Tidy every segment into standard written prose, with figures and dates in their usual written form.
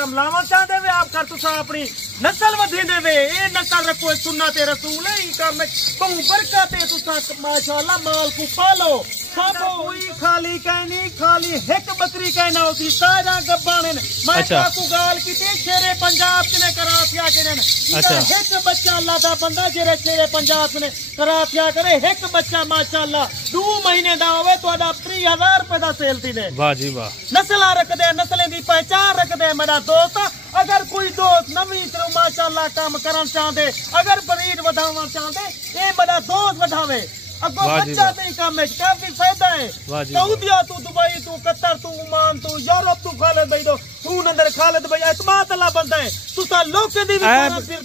करम लावा चाहते वे आप कर तुसा अपनी नस्ल वधी देवे ए नस्ल रखो सुन्नत रसूल है ई काम बहु बरकत है तुसा माशाअल्लाह माल को पालो सब हुई खाली कहनी खाली एक बकरी कहना होती सारा गब्बाने मैं को गाल की ते शेरे पंजाब ने करा पिया करेन एक बच्चा अल्लाह दा बंदा जेरे शेरे पंजाब ने करा पिया करे एक बच्चा माशाअल्लाह 2 महीने दा होवे तोड़ा 30,000 रुपए दा सेल दी ने वाह जी वाह नस्ल रख दे नस्लें दी पहचान रख दे मेरा दोस्त अगर कोई दोस्त नवी तरह माशाअल्लाह काम करना चाहते अगर ब्रीड बढ़ावा चाहते ये मेरा दोस्त बढ़ावे अगो बच्चा नहीं काम है काफी फायदा है सऊदिया तू दुबई तू कतर तू ओमान तू यूरोप तू खालिद भाई तू अंदर खालिद भाई एतमाद अल्लाह बंदा है तू सा लोग के दी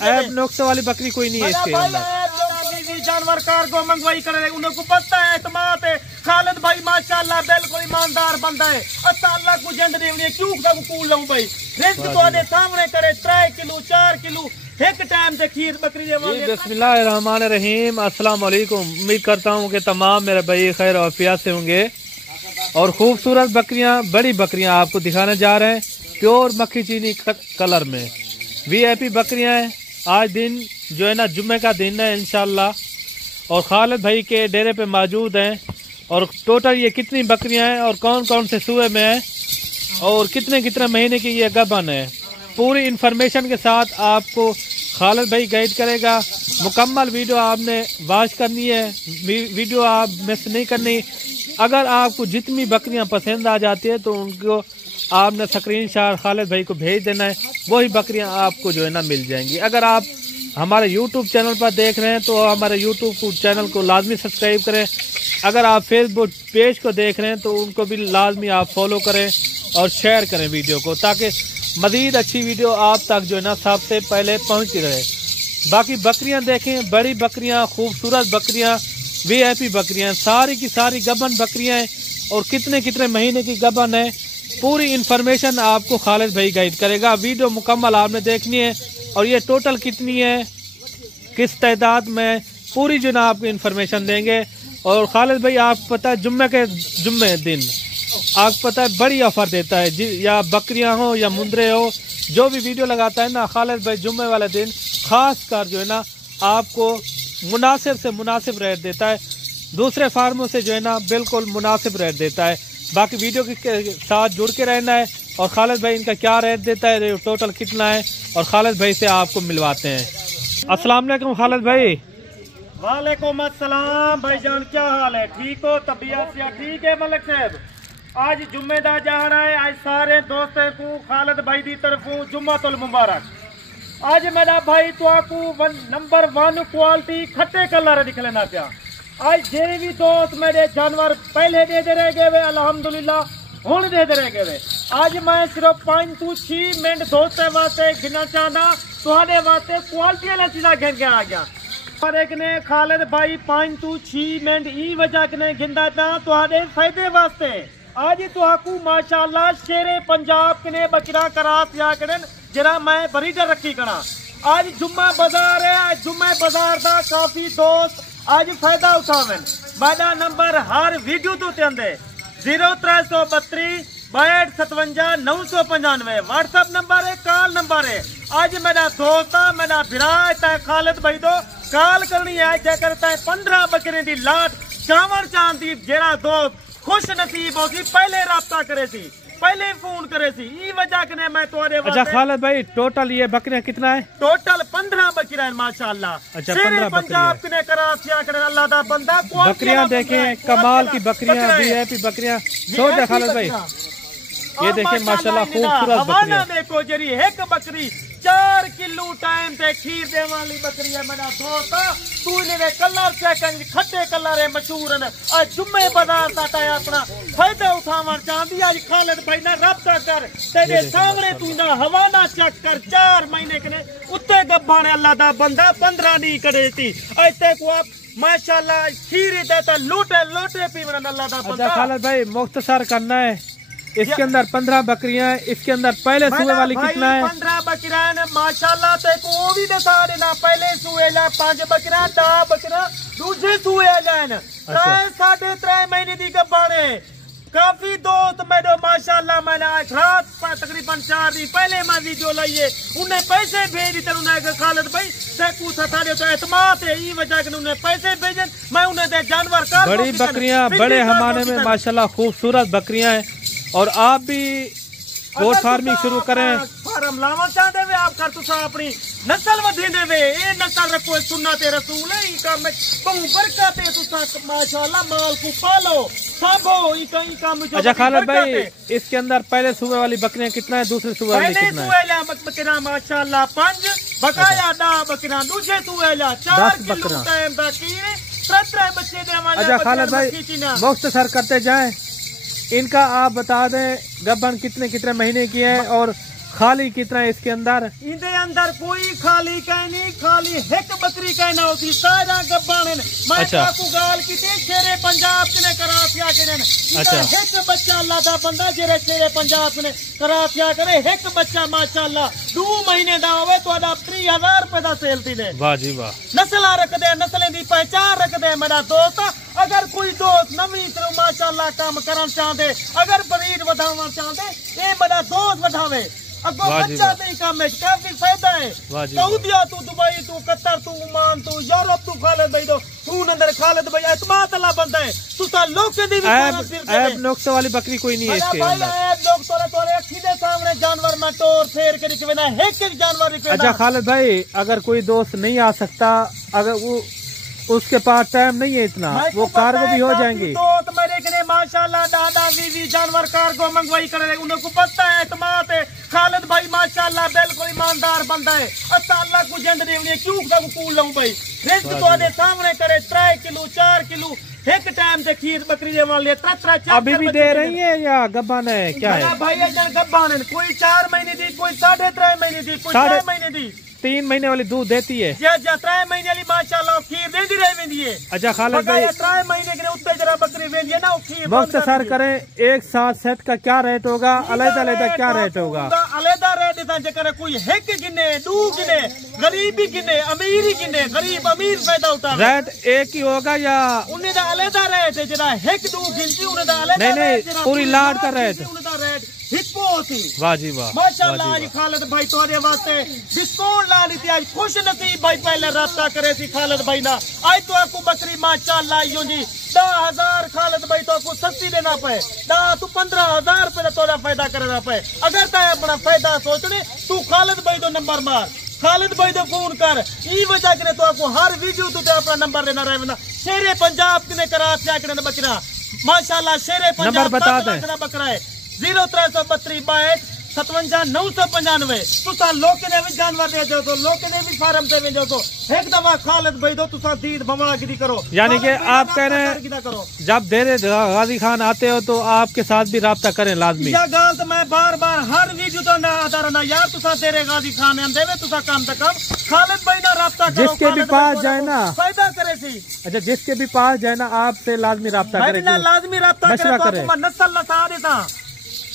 ऐब नुक्स वाली बकरी कोई नहीं है इसके अंदर जानवर कार्गो मंगवाई करे उनको पता है एतमाद है खालिद भाई माशाअल्लाह बिल्कुल ईमानदार बंदा है अल्लाह को जिंद देवनी क्यों सब कूल लऊं भाई रिस्क तोड़े सामने करे 3 किलो 4 किलो एक टाइम से खीर बकरी बिस्मिल्लाहिर्रहमानिर्रहीम अस्सलाम वालेकुम। उम्मीद करता हूँ कि तमाम मेरे भाई खैर और आफियत से होंगे और खूबसूरत बकरियाँ बड़ी बकरियाँ आपको दिखाने जा रहे हैं प्योर मक्खी चीनी कलर में VIP बकरियाँ हैं। आज दिन जो है ना जुम्मे का दिन है इंशाल्लाह और खालिद भाई के डेरे पे मौजूद हैं और टोटल ये कितनी बकरियाँ हैं और कौन कौन से सूबे में हैं और कितने कितने महीने की ये गबन है पूरी इन्फॉर्मेशन के साथ आपको खालिद भाई गाइड करेगा। मुकम्मल वीडियो आपने वॉच करनी है वीडियो आप मिस नहीं करनी। अगर आपको जितनी बकरियां पसंद आ जाती है तो उनको आपने स्क्रीनशॉट खालिद भाई को भेज देना है वही बकरियां आपको जो है ना मिल जाएंगी। अगर आप हमारे YouTube चैनल पर देख रहे हैं तो हमारे YouTube चैनल को लाजमी सब्सक्राइब करें। अगर आप फेसबुक पेज को देख रहे हैं तो उनको भी लाजमी आप फॉलो करें और शेयर करें वीडियो को ताकि मजीद अच्छी वीडियो आप तक जो है ना सबसे पहले पहुंचती रहे। बाकी बकरियां देखें बड़ी बकरियां खूबसूरत बकरियां VIP बकरियां सारी की सारी गबन बकरियां हैं और कितने कितने महीने की गबन है पूरी इन्फॉर्मेशन आपको खालिद भाई गाइड करेगा। वीडियो मुकम्मल आपने देखनी है और ये टोटल कितनी है किस तादाद में पूरी जो ना आपको इन्फॉर्मेशन देंगे। और खालिद भाई आपको पता है जुम्मे दिन आपको पता है बड़ी ऑफर देता है या बकरियां हो या मुंदरे हो जो भी वीडियो लगाता है ना खालिद भाई जुम्मे वाले दिन खास कर जो है ना आपको मुनासिब से मुनासिब रेट देता है। दूसरे फार्मों से जो है ना बिल्कुल मुनासिब रेट देता है। बाकी वीडियो के साथ जुड़ के रहना है और खालिद भाई इनका क्या रेट देता है टोटल कितना है और खालिद भाई से आपको मिलवाते हैं। अस्सलाम वालेकुम खालिद भाई। वालेकुम अस्सलाम भाईजान क्या हाल है ठीक हो तबीयत से ठीक है मलिक साहब। आज जुम्मे दा जा रहा है आज सारे दोस्तों को खालिद भाई की तरफों जुम्मतुल मुबारक। आज मेरा भाई तो नंबर 1 क्वालिटी खट्टे कलर दिख लेना क्या। आज जे भी दोस्त मेरे जानवर पहले दे रहे गए अल्हम्दुलिल्लाह हुण दे रहे गए। आज मैं सिर्फ 5 to 6 मिनट दोस्तों वास्ते गिनना चाहना तुहाडे वास्ते क्वालिटी वाली चीज़ा गिन के आ गया। पर एक ने खालिद भाई 5 to 6 मिनट ई वजह कने गिनदा था तुहाडे फायदे वास्ते। आज तुहाकू माशाअल्लाह शेरे पंजाब कने बकरा करा पिया करन जरा मैं ब्रीडर रखी करा। आज जुम्मा बाजार है आज जुम्मे बाजार दा काफी दोस्त आज फायदा उठावन। मेरा नंबर हर वीडियो तो आंदे 0332 62 995 व्हाट्सएप नंबर है कॉल नंबर है। आज मेरा दोस्त मेरा भिरा है खालिद भाई दो कॉल करनी है क्या करता है 15 बकरे दी लाट चावल चांदी जेड़ा दोस्त खुश नसीब होगी पहले राब्ता करे थी पहले फोन करे थी ई वजह कने मैं तोरे। अच्छा खालिद भाई टोटल ये बकरियां कितना है टोटल 15 बकरियां माशाअल्लाह। अच्छा 15 पंजाब कने करा पिया करे अल्लाह दा बंदा बकरियां देखें कमाल की बकरियां VIP बकरियां छोड़ खालिद भाई ये देखें माशाल्लाह खूबसूरत बकरियां देखो जरी एक बकरी 4 किलो टाइम पे खीर दे वाली बकरी है मेरा दोस्त। तू इन्हें कलर चेक खट्टे कलर है मशहूर है। आज जुम्मे बाजार तक अपना फायदा उठावन चाहती आज खालिद भाई ना रब्ता कर तेरे सामने तू ना हवाना चेक कर 4 महीने के उत्ते गब्बाने अल्लाह दा बंदा 15 नहीं करे थी ऐसे को आप माशाल्लाह खीर देता लोटे लोटे पीवन अल्लाह दा बंदा। खालिद भाई मुख्तसर करना है इसके अंदर 15 बकरियां इसके अंदर पहले सुए वाली कितना है 15 बकरियां माशाल्लाह ते को भी दसा देना पहले सुए ला 5 बकरियां 10 बकरियां दूसरे सुए जान 3 साढ़े 3 महीने दी गब्बाने काफी दोस्त मेरे माशाल्लाह मैंने आज रात तकरीबन 4 दिन पहले मैं वीडियो लाइए उन्हें पैसे भेज दिए उन्हें खालिद भाई सेकू थारे तो एतमाद है ई वजह के उन्हें पैसे भेजन मैं उन्हें दे जानवर का बड़ी बकरियां बड़े हमारे में माशाल्लाह खूबसूरत बकरियां हैं और आप भी गोट फार्मिंग शुरू करें फार्म लावा चाहते वे आप कर तुसा अपनी नस्ल वधी देवे ए नस्ल रखो सुन्नत रसूल है ई काम बहु बरकत है तुसा माशाल्लाह माल को पालो सबो ई कहीं काम जो अच्छा खालिद भाई इसके अंदर पहले सूबे वाली बकरियां कितना है दूसरे सूबे वाली कितना है पहले बकरा माशाल्लाह 5 बकाया 10 बकरा दूसरे सूबे 4 किलो टाइम बाकी है 17 बच्चे दे वाला अच्छा खालिद भाई मुख्तसर करते जाएं इनका आप बता दें गब्बन कितने कितने महीने की है और खाली कितना है इसके अंदर इनके अंदर कोई खाली कहनी खाली एक बकरी कहना होती सारा गब्बन मैं आपको गाल की शेरे पंजाब ने कराफिया करे अच्छा एक बच्चा अल्लाह दा बंदा जेरे शेरे पंजाब ने कराफिया करे एक बच्चा माशाल्लाह 2 महीने दा होवे तो 30,000 रुपए दा सेल थी ने वाह जी वाह नस्ल रख दे नस्लें दी पहचान रख दे मेरा दोस्त अगर कोई दोस्त नवी तरह माशाल्लाह काम करना चाहते अगर ब्रीड बढ़ाना चाहते ये मेरा दोस्त बढ़ावे अगो बच्चा नहीं काम है काफी फायदा है सऊदी तू दुबई तू कतर तू ओमान तू यूरोप तू खालिद भाई तू अंदर खालिद भाई एतमाद अल्लाह बंदा है तू ता लोग के दी भी ऐब नुक्स वाली बकरी कोई नहीं है इसके अंदर ऐब लोग तोरे अखी दे सामने जानवर में तोड़ फेर के रिकवेना एक जानवर रिकवेना अच्छा खालिद भाई अगर कोई दोस्त नहीं आ सकता अगर वो उसके पास टाइम नहीं है इतना वो कार्गो भी हो जाएंगे तो मेरे के माशाल्लाह दादा बीवी जानवर कार्गो मंगवाई करे उनको पता है एतमाद है खालिद भाई माशाल्लाह बिल्कुल ईमानदार बंदा है अल्लाह को जिंद देवनी क्यों सब कूल लाऊं भाई रिस्क तो सामने करे 3 किलो 4 किलो एक टाइम से खीर बकरी दे वाले 3 अभी भी दे रही है या गब्बान है क्या है भाई अजन गब्बान कोई 4 महीने दी कोई 3.5 महीने दी कोई 6 महीने दी 3 महीने वाली दूध देती है 3 महीने वाली माशाल्लाह खीर दे दी रही है अच्छा खालिद भाई 3 महीने के उत्ते जरा बकरी वेंदी है ना खीर मुख्तसर करें एक साथ सेट का क्या रेट होगा अलग-अलग क्या रेट होगा अलग रेट इतना जकर कोई एक गिने 2 गिने गरीब भी गिने अमीर ही गिने गरीब अमीर फायदा उठा रेट एक ही होगा या उन्हें दा अलग रेट है जरा एक 2 गिनती उन्हें दा अलग नहीं पूरी लाट का रेट वाह जी वाह माशाल्लाह आज खालिद भाई तुम्हारे वास्ते डिस्काउंट ला दी थी आज खुश नसीब भाई पहले रास्ता करे थी खालिद भाई ना आज तो आपको बकरी माशाल्लाह यो जी 10,000 खालिद भाई तो आपको सस्ती देना पे 10 तो 15,000 रुपए थोड़ा फायदा करना पे अगर तय अपना फायदा सोचने तू खालिद भाई तो नंबर मार खालिद भाई तो फोन कर ई वजह के तो आपको हर वीडियो तो अपना नंबर लेना रहे शेरे पंजाब ने करा बकरा माशाल्लाह शेरे पंजाब बता दे बकरा है 0332 57 995 तुसा लोग ने भी जानवर दे दो तो लोग ने भी फार्म दे दो तो एक दफा खालिद भाई दो तुसा दीद भवागिरी करो यानी कि आप कह रहे हैं जब देरे गाजी खान आते हो तो आपके साथ भी राब्ता करें लाजमी यह गाल तो मैं बार बार हर वीडियो तो ना आता रहना यार तुसा तेरे गाजी खान देवे तुसा कम से कम खालिद भाई ना राब्ता करो जिसके भी पास जाए ना फायदा करे सी अच्छा जिसके भी पास जाए ना आपसे लाजमी राब्ता करें लाजमी राब्ता करे नस्ल लसा देता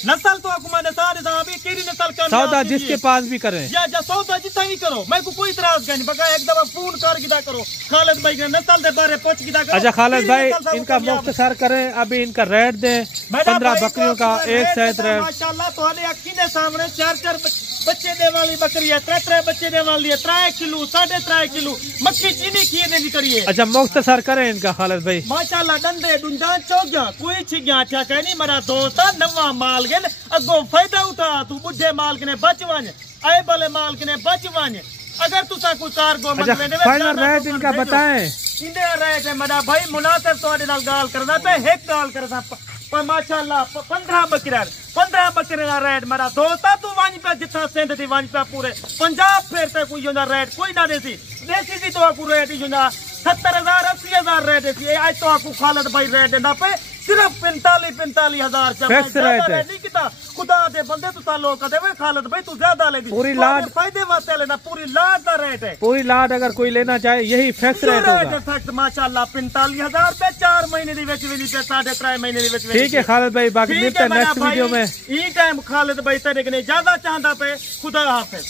नस्ल तो आपको मैं नसा देता अभी केरी नस्ल का सौदा जिसके पास भी करें या सौदा जितना ही करो मैं को कोई इतराज नहीं बका एक दफा फोन कर गिदा करो खालिद भाई के नस्ल दे बारे पूछ गिदा करो अच्छा खालिद भाई इनका मुख्तसर करें अभी इनका रेट दें 15 बकरियों का एक साथ रेट माशाल्लाह तुम्हारे अखी के सामने 4 बच्चे दे वाली बकरी है 3 बच्चे दे वाली है 3 किलो 3.5 किलो मक्खी चीनी खीर देनी करिए अच्छा मुख्तसर करें इनका खालिद भाई माशाल्लाह डंडे डुंजा चौगिया कोई छिग्या क्या कहनी मेरा दोस्त नवा माल गेन अगो फायदा उठा तू बुढ़े माल के ने बच वन आए वाले माल के ने बच वन अगर तुसा कोई कार्गो फाइनल रेट इनका बताएं इंदे रेट है मेरा भाई मुनासिब तोड़े नाल गाल करना पे एक गाल करना पर माशाल्लाह 15 बकरे का रेट मेरा दोस्त तू वंज पे जितना सिंध थी वंज पे पूरे पंजाब फेरते कोई होना रेट कोई ना देसी दी तो आपको रेट ही होना 70,000 80,000 रेट थी आज तो आपको खालिद भाई रेट देना पे सिर्फ 45,000 नहीं किता खुदा दे बंदे तू लोग कहते खालिद भाई तू ज्यादा ले पूरी लाट फायदे वास्ते लेना पूरी लाट का रेट है पूरी लाट अगर कोई लेना चाहे यही फिक्स रेट होगा फैक्ट माशाल्लाह 45,000 पे 4 महीने दी बेच वेली पे 3.5 महीने दी बेच वेली ठीक है खालिद भाई बाकी मिलते हैं नेक्स्ट वीडियो में ई टाइम खालिद भाई तेरे के ज्यादा चाहता पे खुदा हाफिज।